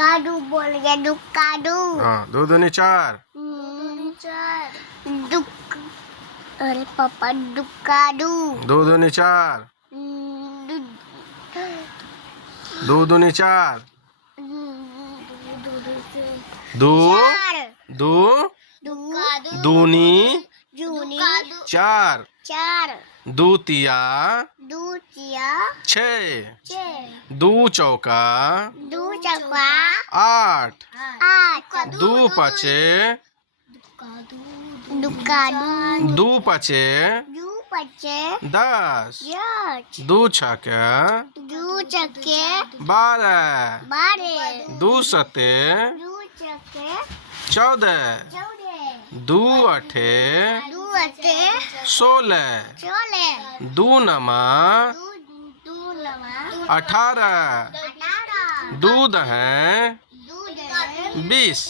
काडू बोल गया दुकाडू। हाँ, दो दूनी चार। चार दुक अरे पापा दुकाडू। दो दूनी चार। दो दूनी चार। दो दो दूनी चार। चार दूतिया दूतिया छः। छः दू चौका दू चौका आठ। आठ दू पचे दुकाडू दू पचे दू पचे 10। दस दू छके दू चक्के 12। 12 दू सते दू चक्के 14। 14 दू अठे दू अठे 16। 16 दू नमा दू लवा 18। 18 दू दहें दू 20।